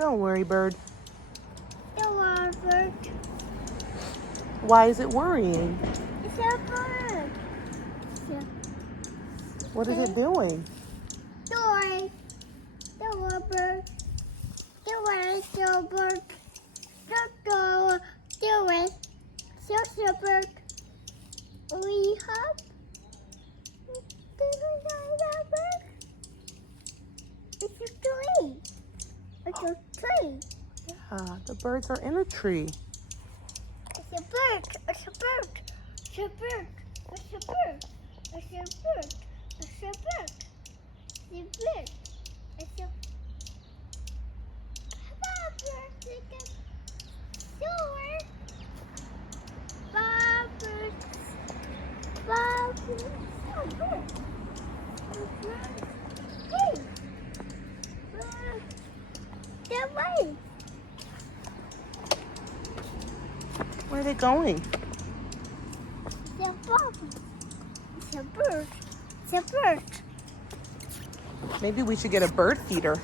Don't worry, bird. Don't worry, bird. Why is it worrying? It's a bird. What is it doing? Don't worry. Don't worry, bird. Don't worry, don't bird. Don't worry. So bird. We have. It's a tree. It's a tree. Yeah, the birds are in a tree. It's a bird. It's a bird. It's a bird. It's a bird. It's a bird. It's a bird. It's a bird. It's a Where are they going? It's a bird. It's a bird. Maybe we should get a bird feeder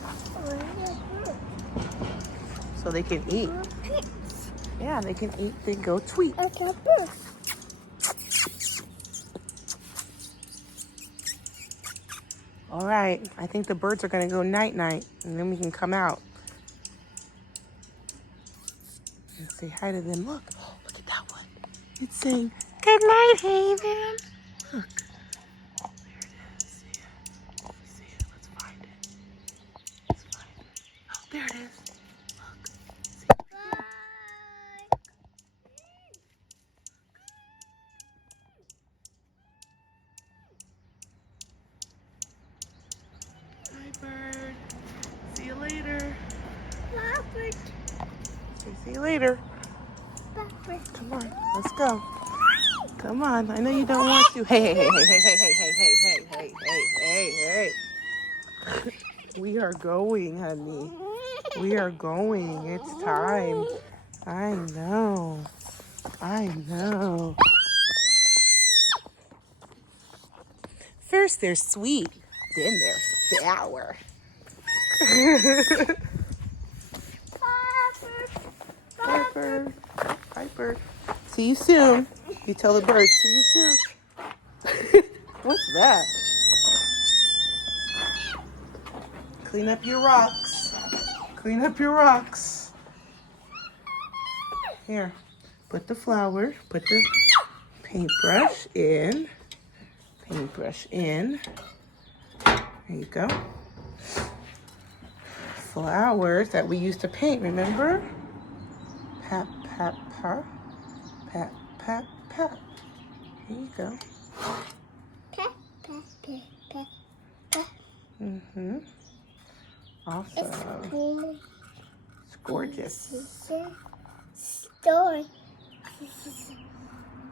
so they can eat. Yeah, they can eat. They go tweet. It's a bird. All right, I think the birds are gonna go night-night, and then we can come out and say hi to them. Look, look at that one. It's saying, good night, Haven. Look. There it is. See it? See it? Let's find it. Let's find it. Oh, there it is. Look. See it? Bye, bird. See you later. Robert. See you later. Robert. Come on, let's go. Come on, I know you don't want to. Hey, hey, hey, hey, hey, hey, hey, hey, hey, hey, hey, hey. We are going, honey. We are going. It's time. I know. I know. First they're sweet, then they're sour. Piper. Piper. See you soon. You tell the bird, see you soon. What's that? Clean up your rocks. Clean up your rocks. Here, put the flower, put the paintbrush in. Paintbrush in. There you go. Flowers that we used to paint, remember? Pat, pat, pat. Pat, pat, pat. Here you go. Pat, pat, pat, pat, pat. Mm-hmm. Awesome. Cool. It's gorgeous. This is a story.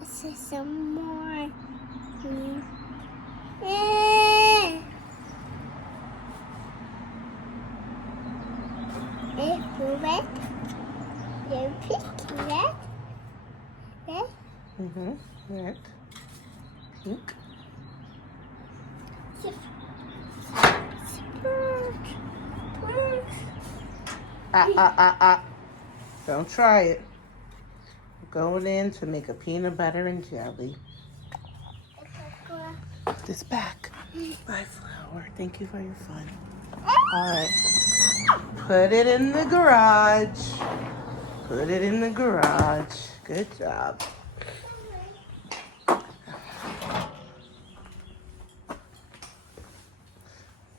This is some more. Yeah. It's red. They're pink, red. Red. Mm-hmm. Red. Pink. Don't try it. We're going in to make a peanut butter and jelly. Put this back. Bye, flower. Thank you for your fun. All right. Put it in the garage. Put it in the garage. Good job.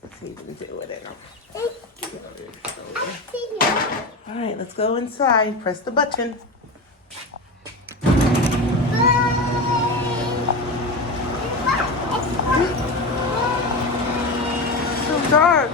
Let's see if we can do it. All right, let's go inside. Press the button. So dark.